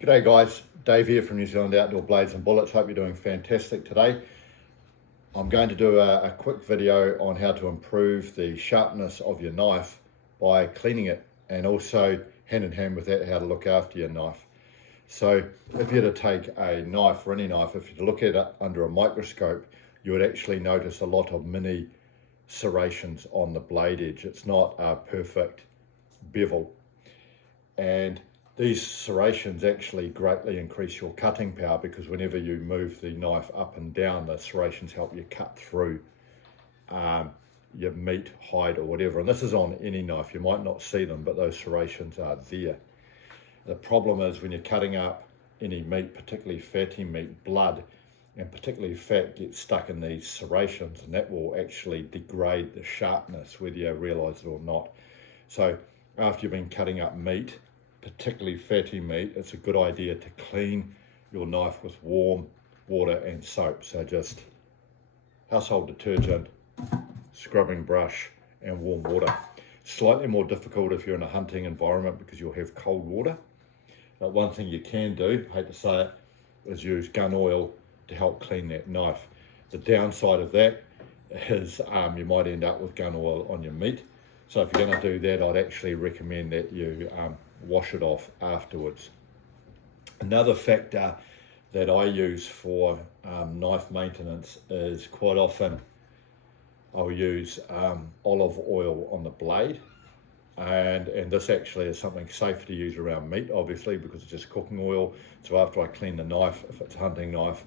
G'day guys, Dave here from New Zealand Outdoor Blades and Bullets. Hope you're doing fantastic today. I'm going to do a quick video on how to improve the sharpness of your knife by cleaning it, and also hand in hand with that, how to look after your knife. So if you were to take a knife, or any knife, if you were to look at it under a microscope, you would actually notice a lot of mini serrations on the blade edge. It's not a perfect bevel, and these serrations actually greatly increase your cutting power, because whenever you move the knife up and down, the serrations help you cut through your meat, hide or whatever. And this is on any knife. You might not see them, but those serrations are there. The problem is when you're cutting up any meat, particularly fatty meat, blood and particularly fat gets stuck in these serrations, and that will actually degrade the sharpness, whether you realise it or not. So after you've been cutting up meat, particularly fatty meat, it's a good idea to clean your knife with warm water and soap. So just household detergent, scrubbing brush and warm water. Slightly more difficult if you're in a hunting environment because you'll have cold water. But one thing you can do, I hate to say it, is use gun oil to help clean that knife. The downside of that is you might end up with gun oil on your meat. So if you're going to do that, I'd actually recommend that you wash it off afterwards. Another factor that I use for knife maintenance is quite often I'll use olive oil on the blade, and this actually is something safe to use around meat, obviously, because it's just cooking oil. So after I clean the knife, if it's a hunting knife,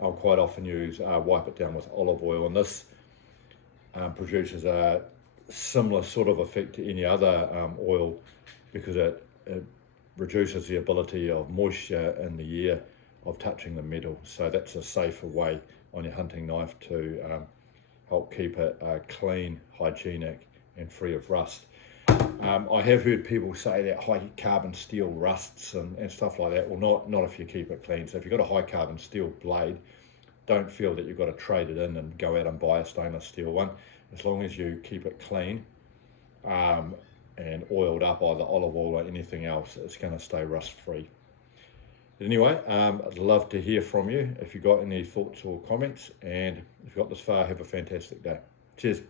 I'll quite often use wipe it down with olive oil, and this produces a similar sort of effect to any other oil, because it reduces the ability of moisture in the air of touching the metal. So that's a safer way on your hunting knife to help keep it clean, hygienic and free of rust. I have heard people say that high carbon steel rusts and stuff like that. Well, not if you keep it clean. So if you've got a high carbon steel blade, don't feel that you've got to trade it in and go out and buy a stainless steel one. As long as you keep it clean and oiled up, either olive oil or anything else, it's going to stay rust free. Anyway, I'd love to hear from you if you've got any thoughts or comments, and if you got this far, have a fantastic day. Cheers.